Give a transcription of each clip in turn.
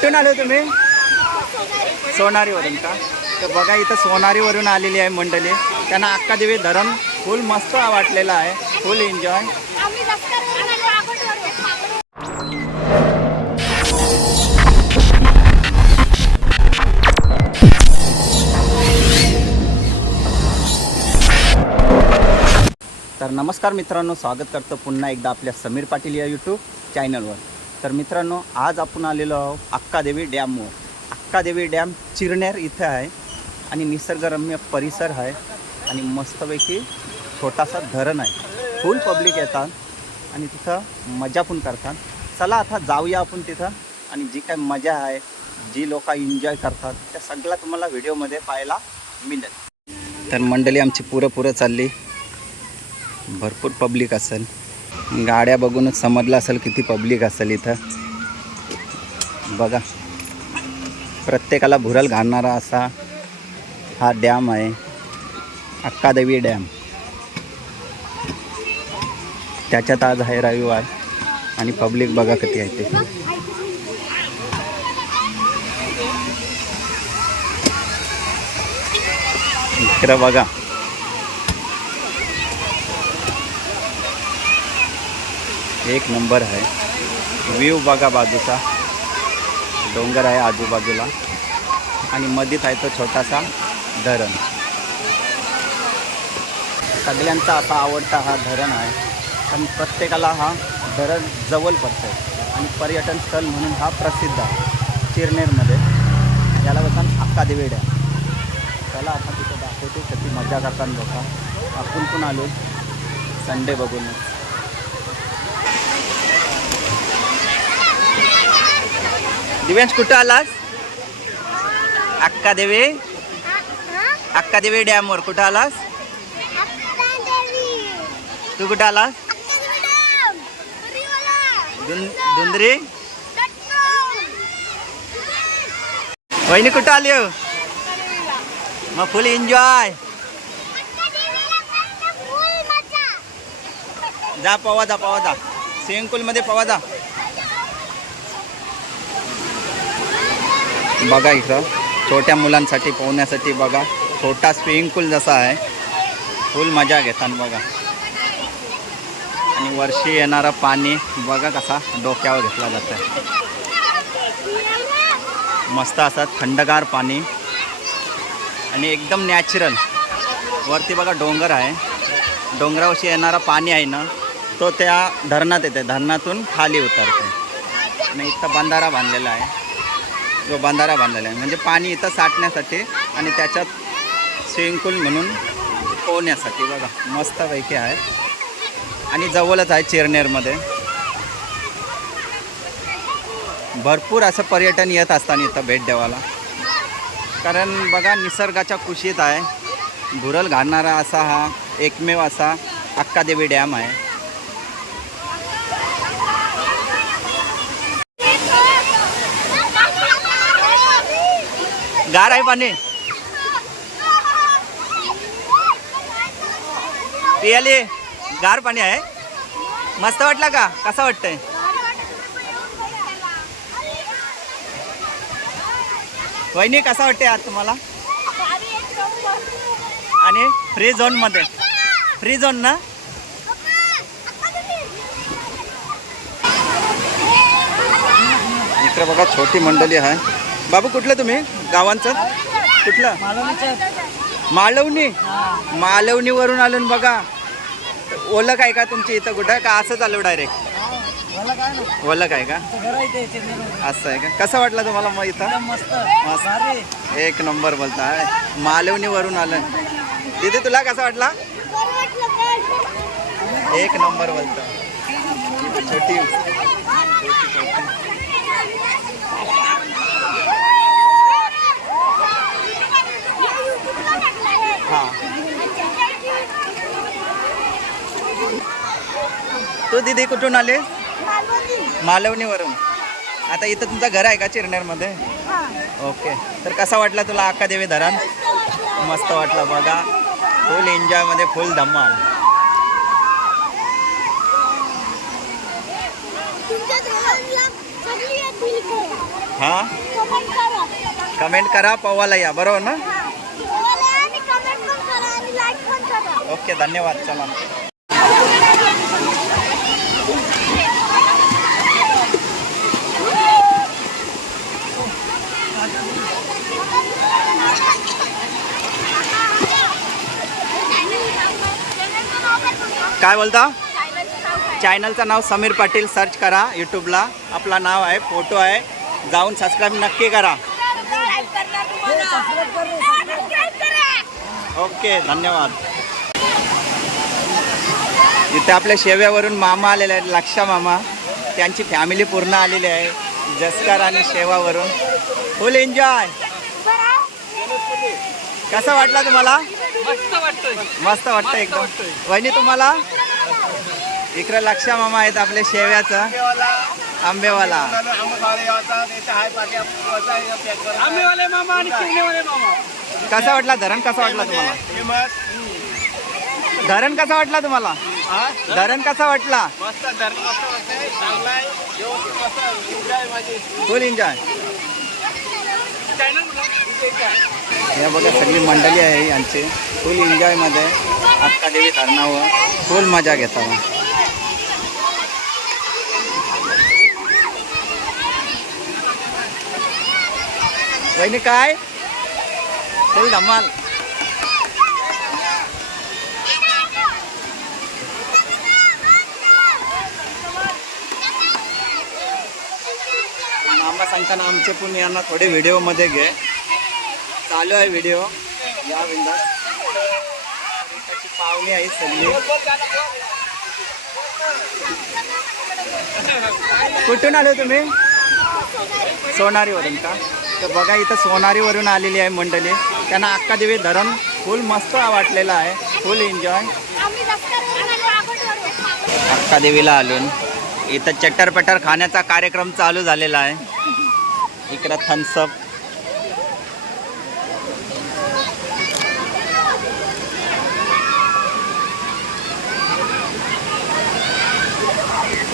कुठून आले तुम्ही? सोनारीवरून का? तर बघा इथं सोनारीवरून आलेली आहे मंडळी. त्यांना अक्का देवी धरण फुल मस्त वाटलेलं आहे. फुल एन्जॉय तर नमस्कार मित्रांनो स्वागत करतो पुन्हा एकदा आपल्या समीर पाटील या यूट्यूब चॅनलवर तर मित्रांनो आज आपण आलेलो आहोत अक्कादेवी डॅमवर. अक्कादेवी डॅम चिरनेर इथे आहे आणि निसर्गरम्य परिसर आहे आणि मस्तपैकी छोटासा धरण आहे. फुल पब्लिक येतात आणि तिथं मजा पण करतात. चला आता जाऊया आपण तिथं आणि जी काय मजा आहे जी लोक एन्जॉय करतात त्या सगळ्या तुम्हाला व्हिडिओमध्ये पाहायला मिळेल. तर मंडळी आमची पुरं पुरं चालली. भरपूर पब्लिक असेल. गाड्या बघूनच समजलं असेल किती पब्लिक असेल इथं. बघा. प्रत्येकाला भुरल घालणारा असा हा डॅम आहे. अक्कादेवी डॅम. त्याच्यात आज आहे रविवार आणि पब्लिक बघा किती आहे ते. इकडं बघा. एक नंबर आहे व्ह्यू बघा बाजूचा। डोंगर आहे आजूबाजूला. आणि मधीत आहे तो छोटासा धरण. सगळ्यांचा आता आवडता हा धरण आहे. पण प्रत्येकाला हा धरण जवळ पडतं आहे आणि पर्यटन स्थळ म्हणून हा प्रसिद्ध आहे. चिरनेरमध्ये. याला बघा अक्कादेवी डॅम त्याला आता तिथं दाखवतो. त्याची मजा करताना बघा आपण पण आलो. संडे बघूनच. दिव्यांश कुठं आलास? अक्का देवी. अक्का देवी डॅमवर कुठं आलास? तू कुठं आलास? धुंदरी वहिनी कुठं आली हो? मग फुल एन्जॉय. जा पवा जा पवा जा. स्विमिंग पूलमध्ये पवा जा. बघा इथं छोट्या मुलांसाठी पोहण्यासाठी बघा छोटा स्विमिंग पूल जसा आहे फुल मजा घेतात बघा. आणि वर्षी येणारं पाणी बघा कसा डोक्यावर घेतला जातं मस्त असं थंडगार पाणी. आणि एकदम नॅचरल वरती बघा डोंगर आहे. डोंगरावरशी येणारा पाणी आहे ना तो त्या धरणात येते धरणातून खाली उतरते आणि इथं बंधारा बांधलेला आहे. जो बंधारा बांधलेला आहे. म्हणजे पाणी इथं साठण्यासाठी आणि त्याच्यात स्विमिंग पूल म्हणून पोहण्यासाठी. बघा मस्तपैकी आहे. आणि जवळच आहे चिरनेरमध्ये. भरपूर असं पर्यटन येत असताना इथं भेट द्यावाला. कारण बघा निसर्गाच्या कुशीत आहे. भुरल घालणारा असा हा एकमेव असा अक्कादेवी डॅम आहे. गार आहे पाणी. पियाली गार पाणी आहे. मस्त वाटला का? कसा वाटतंय? वहिनी कसा वाटते आज तुम्हाला? आणि फ्री झोनमध्ये फ्री झोन ना? इकडे बघा छोटी मंडळी आहे. बाबू कुठले तुम्ही? गावांचं? कुठलं? मालवणी? मालवणीवरून आलो ना बघा. ओलं काय का तुमची इथं कुठं? का असंच आलो डायरेक्ट ओलं काय का? असं आहे का? कसं वाटलं तुम्हाला मग इथं? मस्त. एक नंबर बोलताय मालवणीवरून आलं. तिथे तुला कसा वाटला? एक नंबर बोलता. छोटी छोटी छोटी हां तू दीदी कुठून आले? मालवणीवरून. आता इथं तुमचं घर आहे का चिरनेरमध्ये? ओके. तर कसा वाटला तुला अक्कादेवी धरण? मस्त वाटलं बघा. फुल एन्जॉयमध्ये फुल धमाल. करा. हा? कमेंट करा. पवाला या. बरोबर ना? ओके धन्यवाद. चला. काय बोलता? चॅनलचं नाव समीर पाटील. सर्च करा यूट्यूबला आपला नाव आहे फोटो आहे. जाऊन सबस्क्राईब नक्की करा. ओके धन्यवाद. इथे आपल्या शेव्यावरून मामा आलेले आहेत लक्षा मामा. त्यांची फॅमिली पूर्ण आलेली आहे जसकार आणि शेवावरून. फुल एन्जॉय कसा वाटला तुम्हाला? मस्त वाटतंय. मस्त वाटतं एकदम. वहिनी तुम्हाला? इकडे लक्षा मामा आहेत आपल्या शेव्याचं. आंबेवाला. आंबेवाले मामा आणि किरणेवाले मामा. कसा वाटला धरण? कसा वाटला तुम्हाला? धरण कसा वाटला तुम्हाला? धरण कसा वाटला? फुल एन्जॉय या बघा सगळी मंडळी आहे यांची. फुल एन्जॉयमध्ये आत्ता देवी धरणावर. फुल मजा घेता वहिनी काय? फुल धमाल. मामा सांगताना आमचे पण यांना थोडे व्हिडिओमध्ये घे. चालू आहे व्हिडिओ या बिंदास त्याची पाहुणी आहे सगळी. कुठून आले तुम्ही? सोनारीवरून का? तर बघा इथं सोनारीवरून आलेली आहे मंडळी. त्यांना अक्का देवी धरण फुल मस्त वाटलेलं आहे. फुल एन्जॉय आम्ही अक्का देवीला आलून. इथं चट्टरपट्टर खाण्याचा कार्यक्रम चालू झालेला आहे. इकडं थम्सअप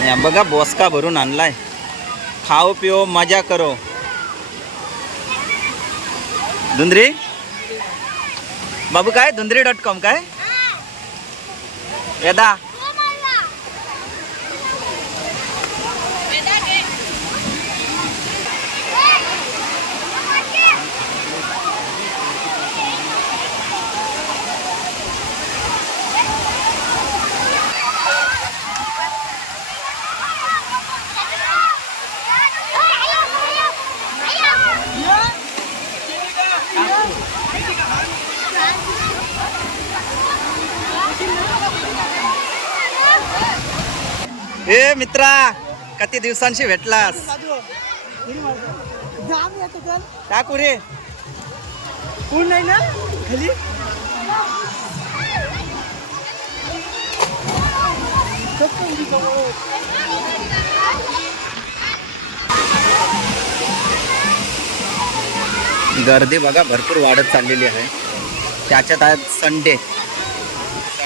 या बघा बोसका भरून आणलाय. खाओ पिओ मजा करो. धुंद्री? बाबू काय? धुंद्री डॉट कॉम काय? वेदा ए मित्रा किती दिवसांशी भेटलास? टाकू रे. कोण नाही ना? खाली? गर्दी बघा भरपूर वाढत चाललेली आहे. त्याच्यात आहेत संडे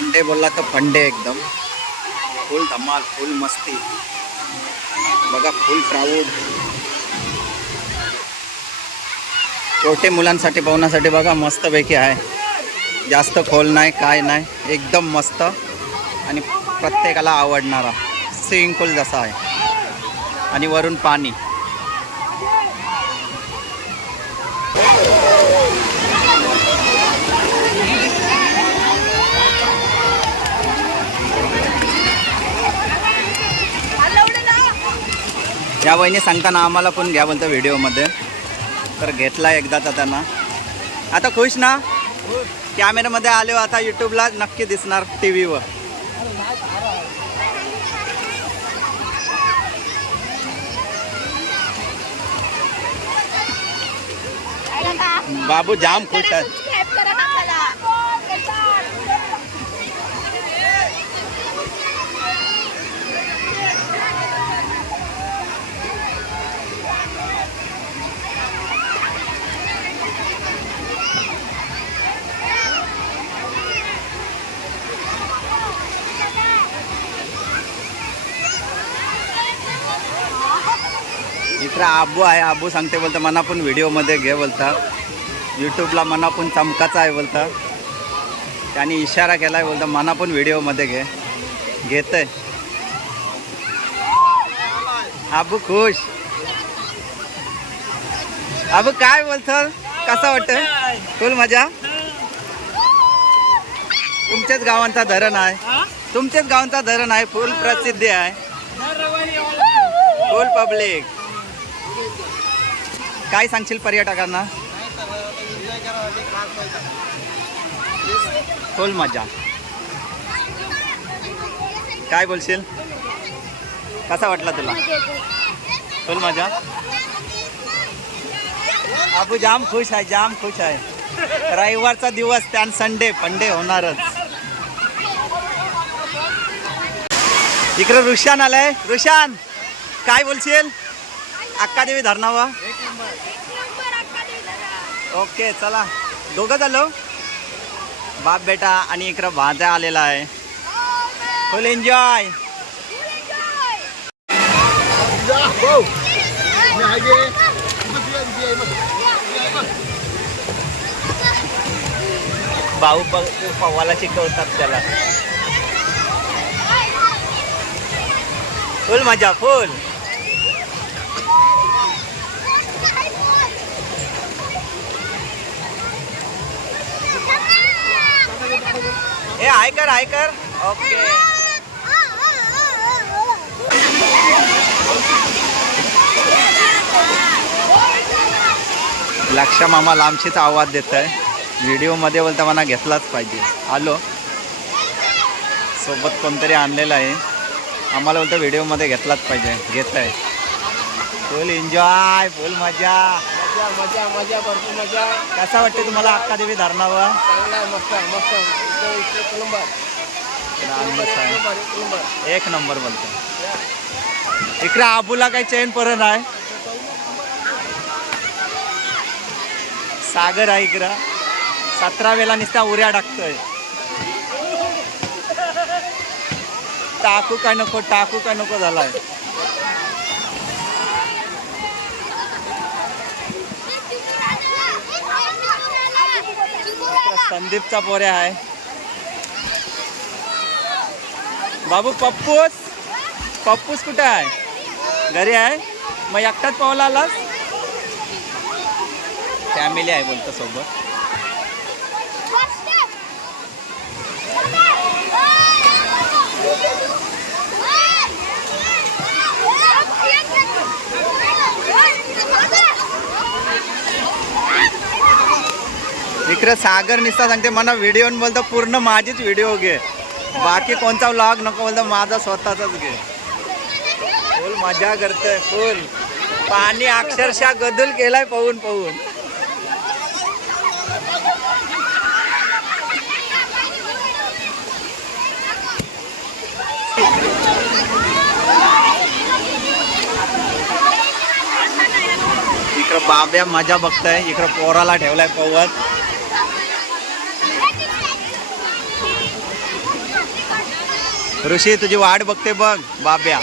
संडे बोलला तर फंडे एकदम. फुल धमाल फुल मस्ती. बघा फुल क्राऊड छोटे मुलांसाठी पाहुण्यासाठी बघा मस्तपैकी आहे. जास्त खोल नाही काय नाही एकदम मस्त. आणि प्रत्येकाला आवडणारा. स्विमिंग पूल जसा आहे. आणि वरून पाणी. या वहिनी सांगताना आम्हाला पण घ्या बोलतं व्हिडिओमध्ये. तर घेतला एकदाचा त्यांना आता खुश ना? कॅमेऱ्यामध्ये आले आता यूट्यूबला नक्की दिसणार टी व्हीवर बाबू जाम खुश आहे. इकडं आबू आहे. आबू सांगते बोलता मना पण व्हिडिओमध्ये घे बोलता. यूट्यूबला मना पण चमकाचा आहे बोलता. त्याने इशारा केला आहे बोलता मना पण व्हिडिओमध्ये घे. घेतंय. आबू खुश. आबू काय बोलतं कसा वाटतं फुल मजा? तुमच्याच गावांचा धरण आहे. तुमच्याच गावांचा धरण आहे. फुल प्रसिद्धी आहे. फुल पब्लिक काय सांगशील पर्यटकांना? फुल मजा. काय बोलशील? कसा वाटला तुला? फुल मजा. अबू जाम खुश आहे जाम खुश आहे. रविवारचा दिवस त्यान संडे पंडे होणारच. इकडे रुशान आलाय. रुशान काय बोलशील? अक्कादेवी धरणावा ओके चला. दोघं झालो बाप बेटा आणि इकडं भाजा आलेला आहे. फुल एन्जॉय भाऊ प पवाला शिकवतात त्याला. फुल मजा फुल ए हाय कर हाय कर ओके. लक्षा मामा लांबशीच आवाज देत आहे व्हिडिओमध्ये बोलता मला घेतलाच पाहिजे. आलो. सोबत कोणतरी आणलेलं आहे. आम्हाला बोलतं व्हिडिओमध्ये घेतलाच पाहिजे. घेत आहे फुल एन्जॉय फुल मजा. मजा मजा मजा भरपूर मजा. कसा वाटते तुम्हाला अक्का देवी धरणावर मस्त मस्त एक नंबर रान बोलतो. इकडे आबूला काही चैन परत आहे. सागर आहे इकडं. सतरा वेळा नुसत्या उऱ्या टाकतोय. टाकू काय नको टाकू काय नको झालाय. संदीपचा पोऱ्या आहे. बाबू पप्पूस. पप्पूस कुठे आहे? घरी आहे? मग एकटाच पावला आलास? फॅमिली आहे बोलतो सोबत. इकडे सागर निस्ता सांगते मला व्हिडिओ बोलतो पूर्ण माझीच व्हिडिओ घे. बाकी कोणता व्लॉग नको बोलतो माझा स्वतःचाच घे. फुल मजा करतोय फुल. पाणी अक्षरशः गदल केलाय पाहून पाहून. इकडं बाब्या मजा बघताय इकडं पोराला ठेवलाय पवत. ऋषी तुझी वाट बघते बघ बाब्या.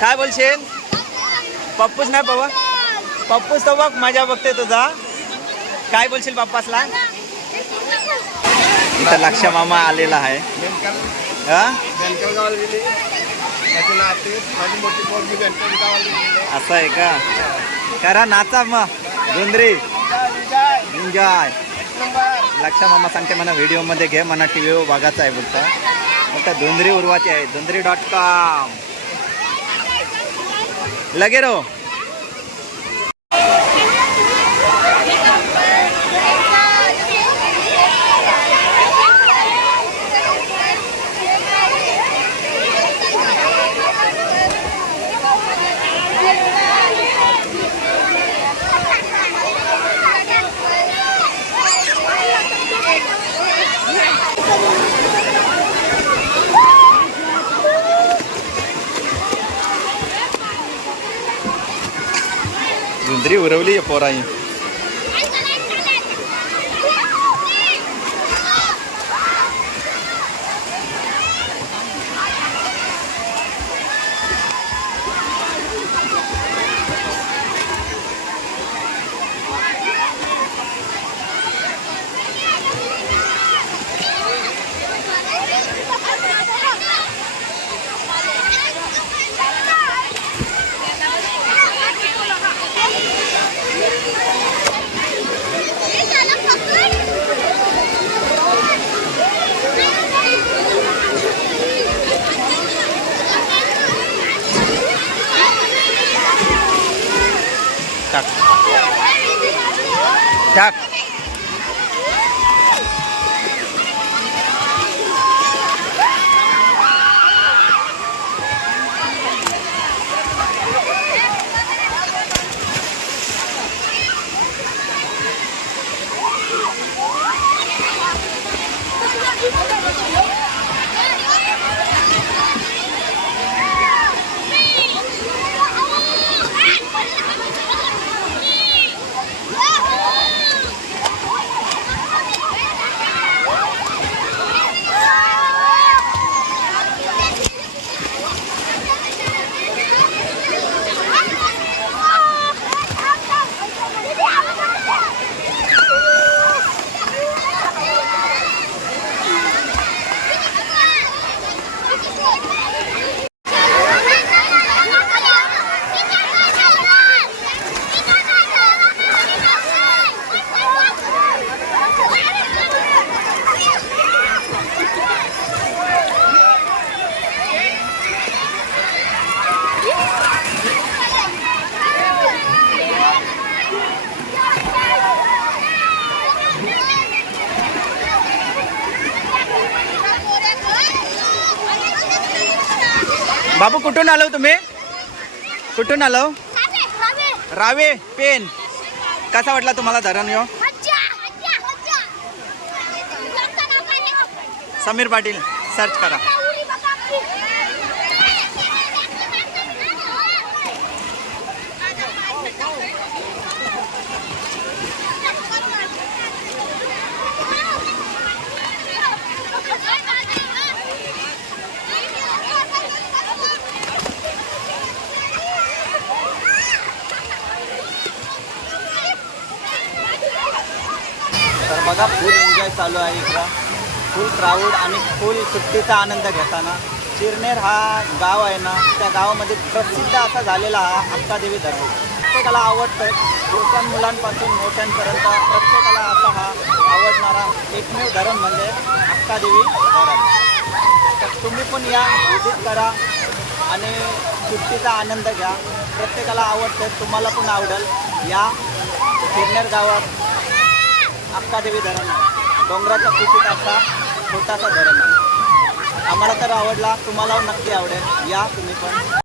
काय बोलशील? पप्पूस नाही बाबा पप्पूस तर बघ मजा बघते तुझा. काय बोलशील पप्पासला? इथं लक्ष मामा आलेला आहे. हा? असं आहे का? करा नाचा मग. धुंद्री. एन्जॉय लक्ष मामा सांगते म्हणा व्हिडिओमध्ये घे म्हणा टी व्ही बघायचं आहे बोलता आता धुंद्री उर्वाची आहे. धुंद्री डॉट कॉम लगे रो பெரிய உறவுலேயே போகிறாங்க टाक बाबू कुठून आलो तुम्ही? कुठून आलो? रावे पेन. कसा वाटला तुम्हाला धरण यो? समीर पाटील सर्च करा. तर बघा फुल एन्जॉय चालू आहे इकडं. फुल क्राऊड आणि फुल सुट्टीचा आनंद घेताना. चिरनेर हा गाव आहे ना त्या गावामध्ये प्रसिद्ध असा झालेला हा अक्कादेवी धरण प्रत्येकाला आवडतं लहान मुलांपासून मोठ्यांपर्यंत प्रत्येकाला असा हा आवडणारा एकमेव धरण म्हणजे अक्कादेवी धरण तर तुम्ही पण या विजिट करा आणि सुट्टीचा आनंद घ्या. प्रत्येकाला आवडतं तुम्हाला पण आवडेल. या चिरनेर गावात अक्कादेवी धरण आहे. डोंगराच्या कुशीत असा छोटासा धरण आहे. आम्हाला तर आवडला तुम्हाला नक्की आवडेल. या तुम्ही पण.